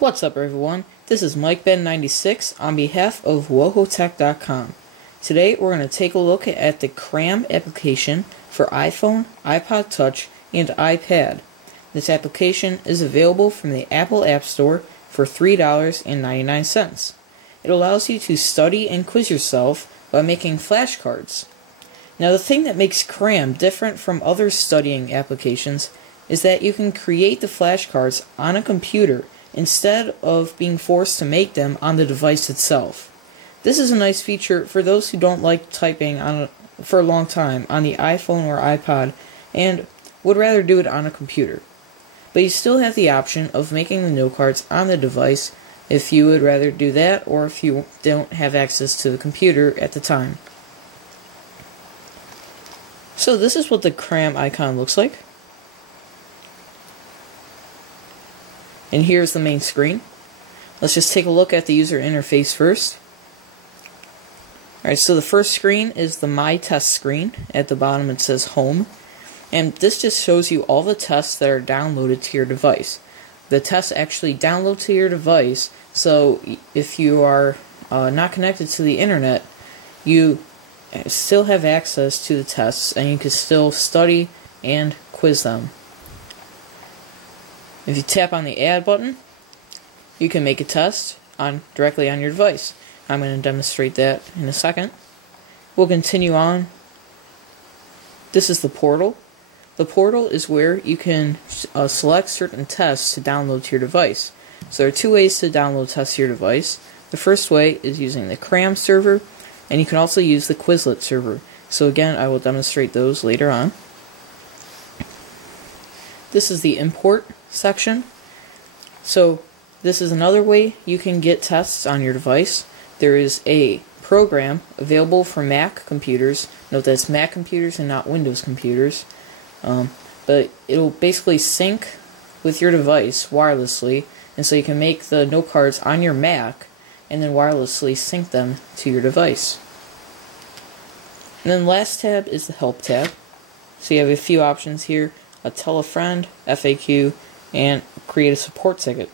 What's up, everyone? This is MikeBen96 on behalf of WohoTech.com. Today we're going to take a look at the Cram application for iPhone, iPod Touch, and iPad. This application is available from the Apple App Store for $3.99. It allows you to study and quiz yourself by making flashcards. Now, the thing that makes Cram different from other studying applications is that you can create the flashcards on a computer instead of being forced to make them on the device itself. This is a nice feature for those who don't like typing for a long time on the iPhone or iPod and would rather do it on a computer. But you still have the option of making the note cards on the device if you would rather do that, or if you don't have access to the computer at the time. So this is what the Cram icon looks like. And here's the main screen. Let's just take a look at the user interface first. Alright, so the first screen is the My Test screen. At the bottom it says Home. And this just shows you all the tests that are downloaded to your device. The tests actually download to your device, so if you are not connected to the internet, you still have access to the tests and you can still study and quiz them. If you tap on the Add button, you can make a test directly on your device. I'm going to demonstrate that in a second. We'll continue on. This is the portal. The portal is where you can select certain tests to download to your device. So there are two ways to download tests to your device. The first way is using the Cram server, and you can also use the Quizlet server. So again, I will demonstrate those later on. This is the import section. So this is another way you can get tests on your device. There is a program available for Mac computers. Note that it's Mac computers and not Windows computers. But it'll basically sync with your device wirelessly, and so you can make the note cards on your Mac and then wirelessly sync them to your device. And then last tab is the Help tab. So you have a few options here: tell a friend, FAQ, and create a support ticket.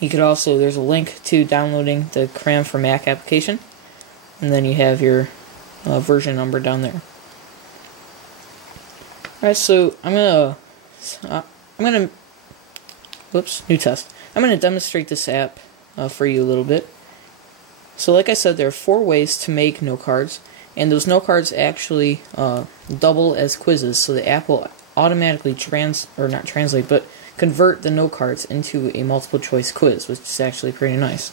You could also, there's a link to downloading the Cram for Mac application, and then you have your version number down there. Alright, so I'm gonna new test. I'm gonna demonstrate this app for you a little bit. So like I said, there are 4 ways to make note cards, and those note cards actually double as quizzes, so the app will automatically convert the note cards into a multiple choice quiz, which is actually pretty nice.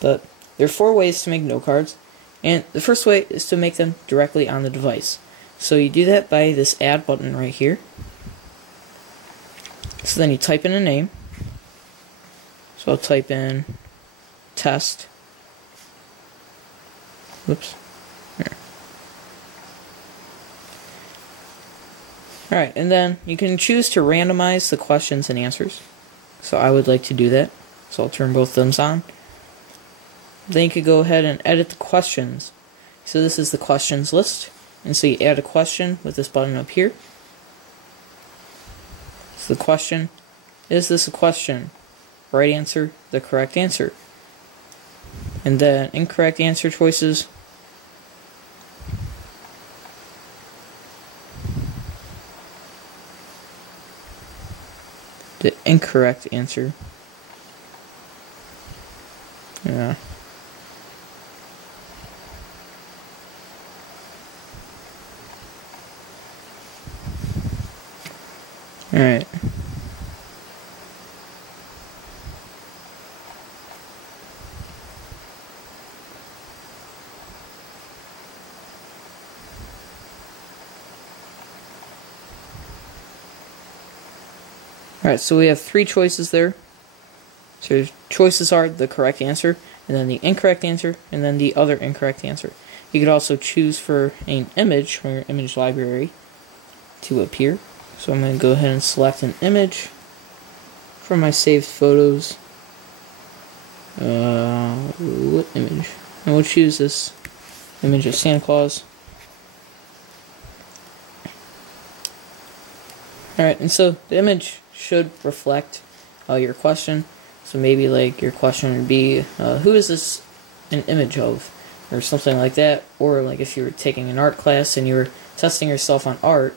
But there are 4 ways to make note cards, and the first way is to make them directly on the device. So you do that by this Add button right here. So then you type in a name. So I'll type in test. Whoops. There. Alright, and then you can choose to randomize the questions and answers. So I would like to do that. So I'll turn both of them on. Then you could go ahead and edit the questions. So this is the questions list. And so you add a question with this button up here. So the question, is this a question? Right answer, the correct answer. And then incorrect answer choices. The incorrect answer. Yeah. Alright. Alright, so we have 3 choices there. So choices are the correct answer, and then the incorrect answer, and then the other incorrect answer. You could also choose for an image from your image library to appear. So I'm going to go ahead and select an image from my saved photos. What image? And we'll choose this image of Santa Claus. Alright, and so the image should reflect your question. So maybe like your question would be, who is this an image of? Or something like that. Or like if you were taking an art class and you were testing yourself on art,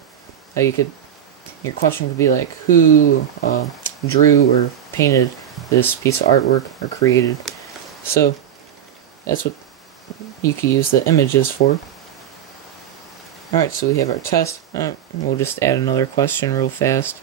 your question could be like, who drew or painted this piece of artwork or created? So that's what you could use the images for. Alright, so we have our test. We'll just add another question real fast.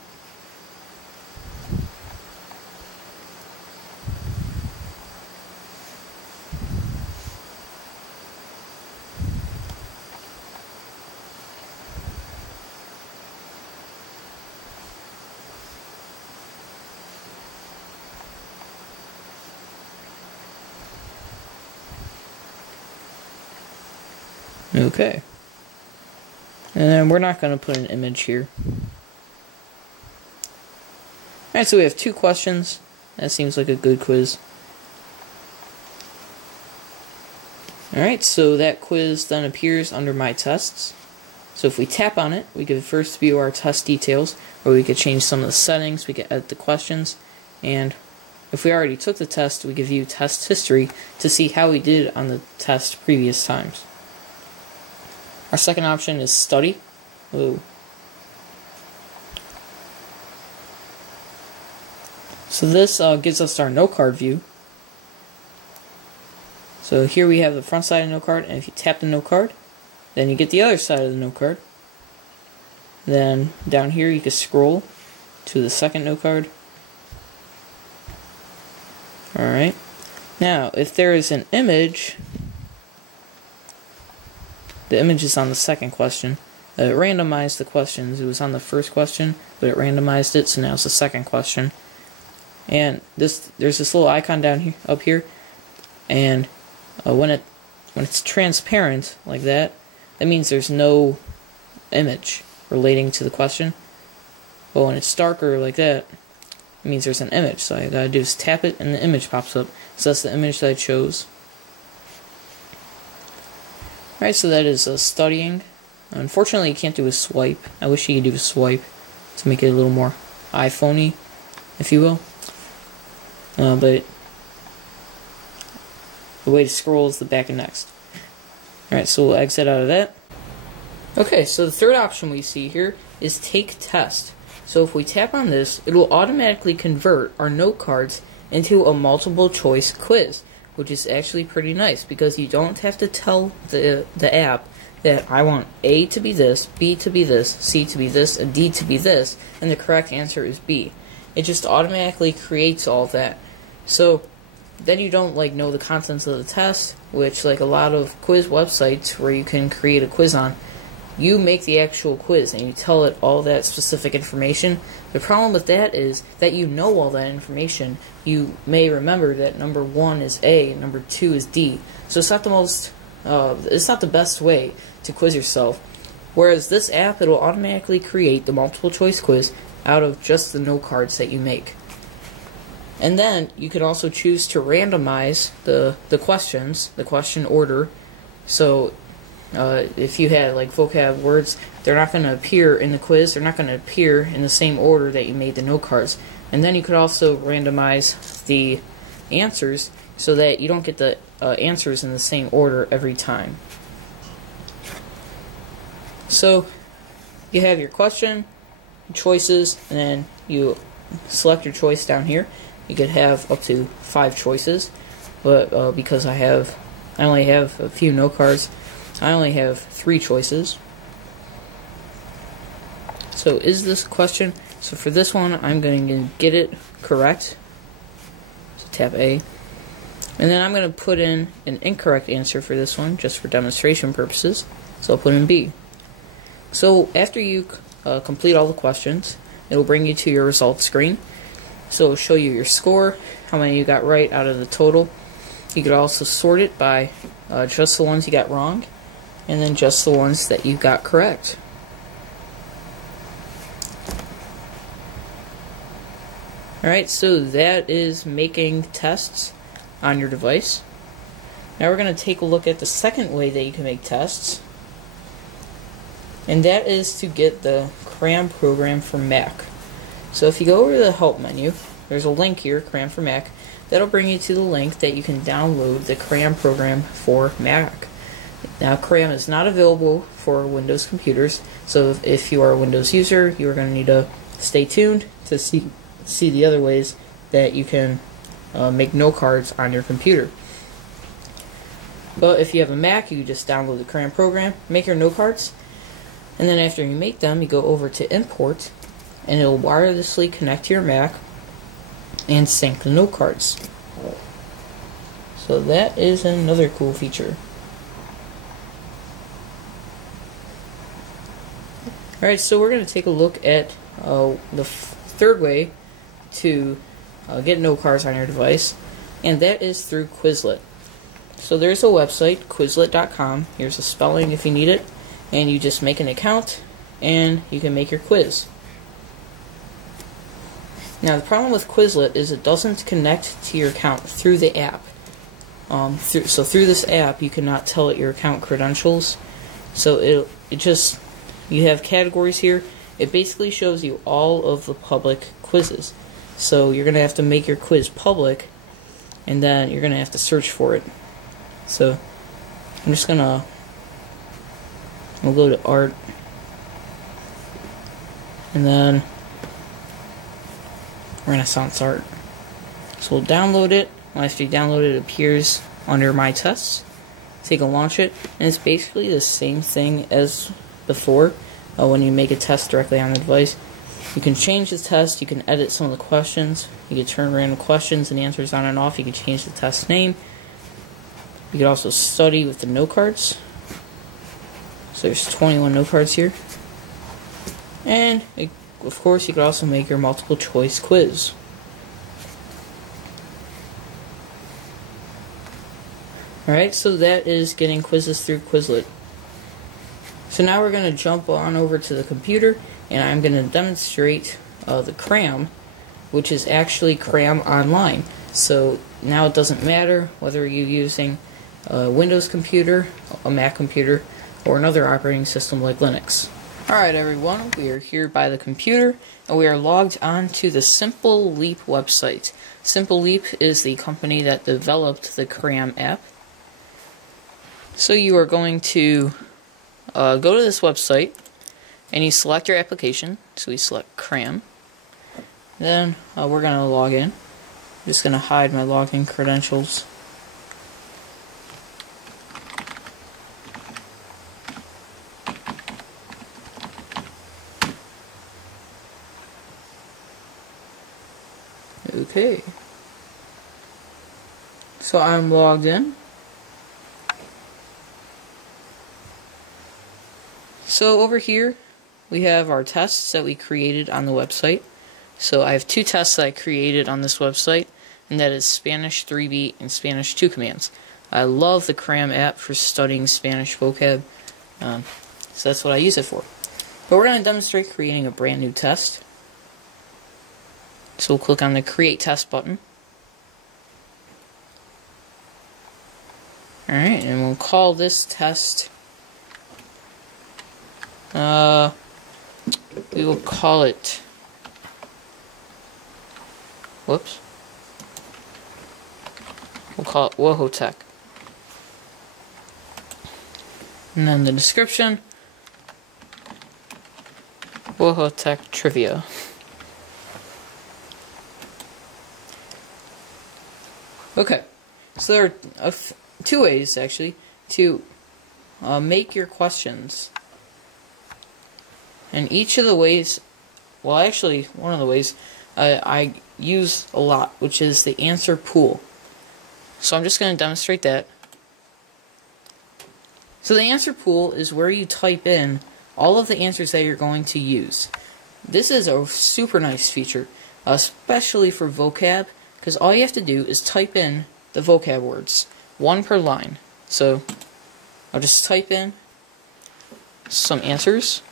Okay. And then we're not going to put an image here. Alright, so we have 2 questions. That seems like a good quiz. Alright, so that quiz then appears under My Tests. So if we tap on it, we could first view our test details, or we could change some of the settings, we could edit the questions, and if we already took the test, we could view test history to see how we did on the test previous times. Our second option is Study. Ooh. So this gives us our note card view. So here we have the front side of the note card, and if you tap the note card, then you get the other side of the note card. Then down here you can scroll to the second note card. Alright. Now, if there is an image, the image is on the second question. It randomized the questions. It was on the first question, but it randomized it, so now it's the second question. And there's this little icon down here, up here, and when it's transparent like that, that means there's no image relating to the question. But when it's darker like that, it means there's an image. So all I gotta do is tap it, and the image pops up. So that's the image that I chose. Alright, so that is studying. Unfortunately, you can't do a swipe. I wish you could do a swipe to make it a little more iPhone-y, if you will. But the way to scroll is the back and next. Alright, so we'll exit out of that. Okay, so the third option we see here is Take Test. So if we tap on this, it will automatically convert our note cards into a multiple choice quiz, which is actually pretty nice because you don't have to tell the app that I want A to be this, B to be this, C to be this, and D to be this, and the correct answer is B. It just automatically creates all that. So then you don't know the contents of the test, which like a lot of quiz websites where you can create a quiz on, you make the actual quiz and you tell it all that specific information. The problem with that is that you know all that information. You may remember that number 1 is A, and number 2 is D. So it's not the most, it's not the best way to quiz yourself. Whereas this app, it'll automatically create the multiple choice quiz out of just the note cards that you make. And then you can also choose to randomize the questions, the question order. So if you had vocab words, they're not going to appear in the quiz, they're not going to appear in the same order that you made the note cards. And then you could also randomize the answers so that you don't get the answers in the same order every time. So you have your question, choices, and then you select your choice down here. You could have up to 5 choices, but because I only have a few note cards, I only have 3 choices. So is this question? So for this one, I'm going to get it correct. So tap A. And then I'm going to put in an incorrect answer for this one, just for demonstration purposes. So I'll put in B. So after you complete all the questions, it will bring you to your results screen. So it'll show you your score, how many you got right out of the total. You could also sort it by just the ones you got wrong, and then just the ones that you got correct. Alright, so that is making tests on your device. Now we're going to take a look at the second way that you can make tests, and that is to get the Cram program for Mac. So if you go over to the Help menu, there's a link here, Cram for Mac, that'll bring you to the link that you can download the Cram program for Mac. Now, Cram is not available for Windows computers, so if you are a Windows user, you are going to need to stay tuned to see the other ways that you can make note cards on your computer. But if you have a Mac, you just download the Cram program, make your note cards, and then after you make them, you go over to Import, and it will wirelessly connect to your Mac and sync the note cards. So that is another cool feature. Alright, so we're going to take a look at the third way to get note cards on your device, and that is through Quizlet. So there's a website, Quizlet.com. Here's the spelling if you need it, and you just make an account and you can make your quiz. Now, the problem with Quizlet is it doesn't connect to your account through the app. So through this app, you cannot tell it your account credentials. So you have categories here. It basically shows you all of the public quizzes. So you're going to have to make your quiz public, and then you're going to have to search for it. So I'm just going to, we'll go to Art, and then Renaissance Art. So we'll download it. After you download it, it appears under My Tests. So you can launch it, and it's basically the same thing as before. When you make a test directly on the device, you can change the test, you can edit some of the questions, you can turn random questions and answers on and off, you can change the test name. You can also study with the note cards. So there's 21 note cards here. And of course, you could also make your multiple choice quiz. Alright, so that is getting quizzes through Quizlet. So now we're going to jump on over to the computer, and I'm going to demonstrate the Cram, which is actually Cram Online. So now it doesn't matter whether you're using a Windows computer, a Mac computer, or another operating system like Linux. Alright everyone, we are here by the computer, and we are logged on to the Simple Leap website. Simple Leap is the company that developed the Cram app. So you are going to go to this website, and you select your application. So we select Cram. Then we're going to log in. I'm just going to hide my login credentials. Okay. So I'm logged in. So over here, we have our tests that we created on the website. So I have two tests that I created on this website, and that is Spanish 3-beat and Spanish 2 commands. I love the Cram app for studying Spanish vocab, so that's what I use it for. But we're going to demonstrate creating a brand new test. So we'll click on the Create Test button. Alright, and we'll call this test, we will call it, whoops, we'll call it Whoa-Ho-Tech. And then the description, Whoa-Ho-Tech Trivia. Okay, so there are two ways, actually, to make your questions. And each of the ways, well, actually, one of the ways I use a lot, which is the answer pool. So I'm just going to demonstrate that. So the answer pool is where you type in all of the answers that you're going to use. This is a super nice feature, especially for vocab, because all you have to do is type in the vocab words, one per line. So I'll just type in some answers.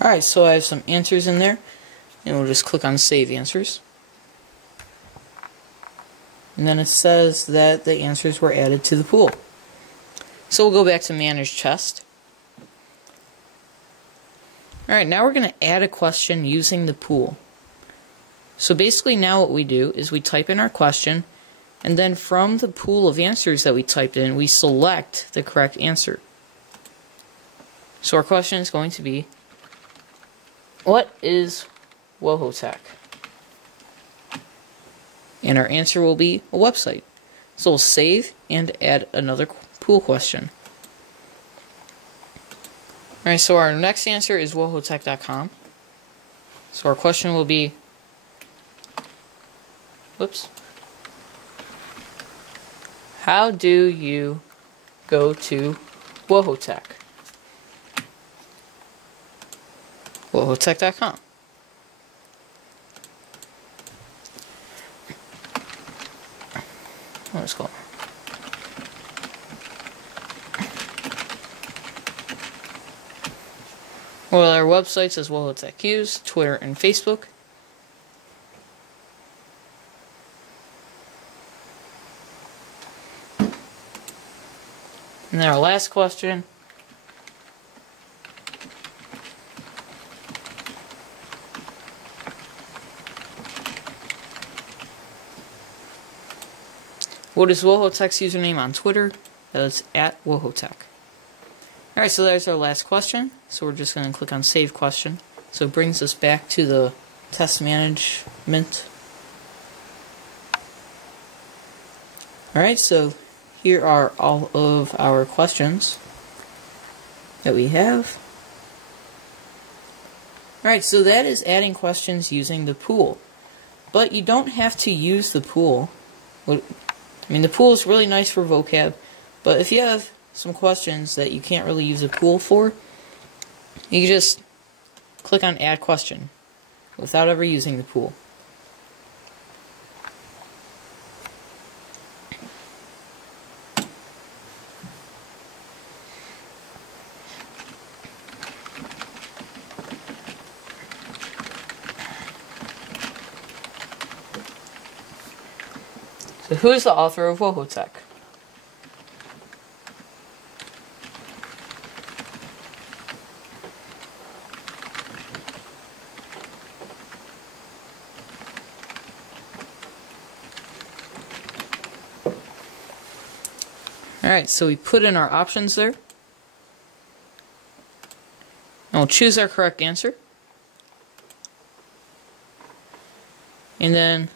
Alright, so I have some answers in there, and we'll just click on Save Answers. And then it says that the answers were added to the pool. So we'll go back to Manage Chest. Alright, now we're going to add a question using the pool. So basically now what we do is we type in our question, and then from the pool of answers that we typed in, we select the correct answer. So our question is going to be, what is Wohotech? And our answer will be a website. So we'll save and add another pool question. Alright, so our next answer is wohotech.com. So our question will be, how do you go to Wohotech? Wohotech.com. Let's go. Well, our websites is Wohotech Use, Twitter, and Facebook. And then our last question. What is Wohotech's username on Twitter? That is at Wohotech. Alright, so there's our last question. So we're just going to click on Save Question. So it brings us back to the test management. Alright, so here are all of our questions that we have. Alright, so that is adding questions using the pool. But you don't have to use the pool. I mean, the pool is really nice for vocab, but if you have some questions that you can't really use a pool for, you can just click on Add Question without ever using the pool. So who is the author of Wohotech? Alright, so we put in our options there. And we'll choose our correct answer. And then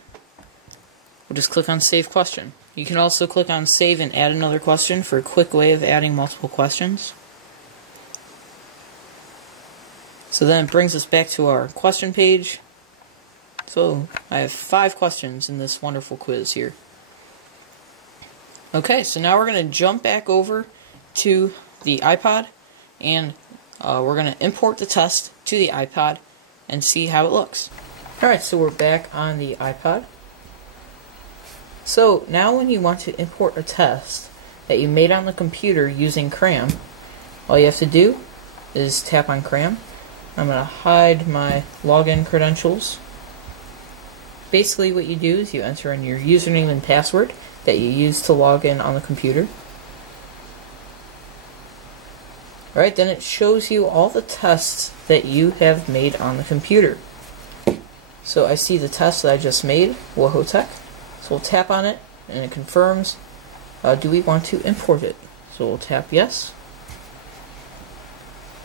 we'll just click on Save Question. You can also click on Save and add another question for a quick way of adding multiple questions. So then it brings us back to our question page. So I have 5 questions in this wonderful quiz here. Okay, so now we're going to jump back over to the iPod, and we're going to import the test to the iPod and see how it looks. Alright, so we're back on the iPod. So now when you want to import a test that you made on the computer using Cram, all you have to do is tap on Cram. I'm going to hide my login credentials. Basically what you do is you enter in your username and password that you use to log in on the computer. Alright, then it shows you all the tests that you have made on the computer. So I see the test that I just made, Wohotech. So we'll tap on it and it confirms, do we want to import it? So we'll tap yes.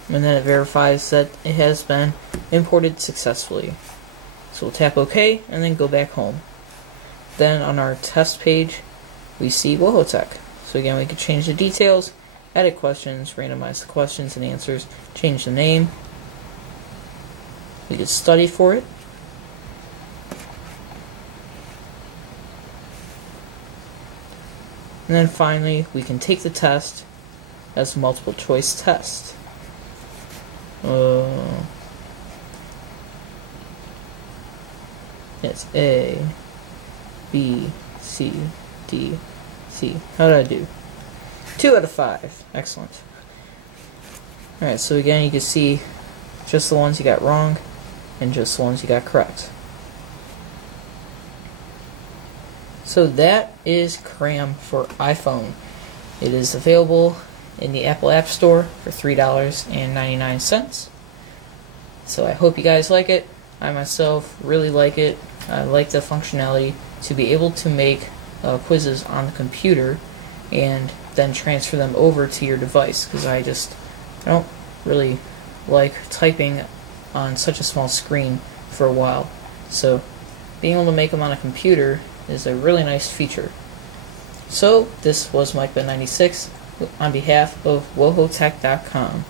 And then it verifies that it has been imported successfully. So we'll tap OK and then go back home. Then on our test page, we see Wohotech. So again, we can change the details, edit questions, randomize the questions and answers, change the name. We could study for it. And then finally, we can take the test as a multiple choice test. It's A, B, C, D, C. How did I do? 2 out of 5. Excellent. Alright, so again, you can see just the ones you got wrong and just the ones you got correct. So that is Cram for iPhone. It is available in the Apple App Store for $3.99. So I hope you guys like it. I myself really like it. I like the functionality to be able to make quizzes on the computer and then transfer them over to your device, because I don't really like typing on such a small screen for a while. So being able to make them on a computer is a really nice feature. So this was MikeBen96 on behalf of WohoTech.com.